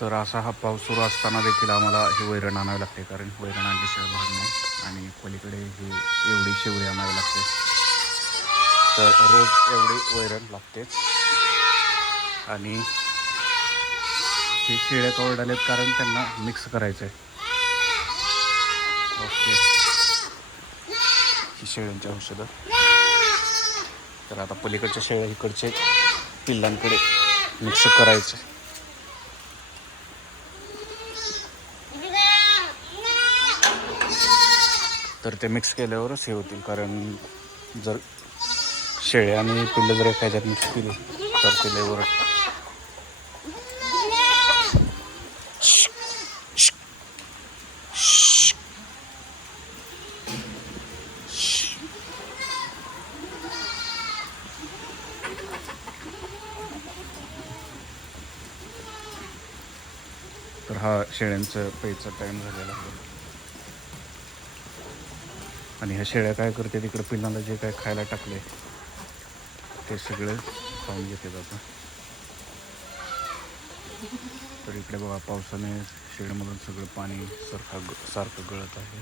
तर असा हा पाऊस सुरू असताना देखील आम्हाला हे वैरण आणावे लागते कारण वैरण शेळ भाग नाही. आणि पलीकडे हे एवढी शेवळी आणावी लागते. तर रोज एवढी वैरण लागते. आणि हे शेळ्या कवडालेत कारण त्यांना मिक्स करायचं आहे ओके ही शेळ्यांची औषधं. तर आता पलीकडच्या शेळ्या इकडचे पिल्लांकडे मिक्स करायचं. तर ते मिक्स केल्यावरच हे होतील. कारण जर शेळ्या आणि पिल्लं जर एखाद्यात मिक्स केली तर ते लेवर तर हा शेळ्यांचं पेचा टाईम झालेला आहे. आणि ह्या शेळ्या काय करते तिकडे पिल्लांना जे काय खायला टाकले ते सगळं खाऊन घेते जातं तर इकडे बघा पावसाने शेडमधून सगळं पाणी सारखा ग सारखं गळत आहे.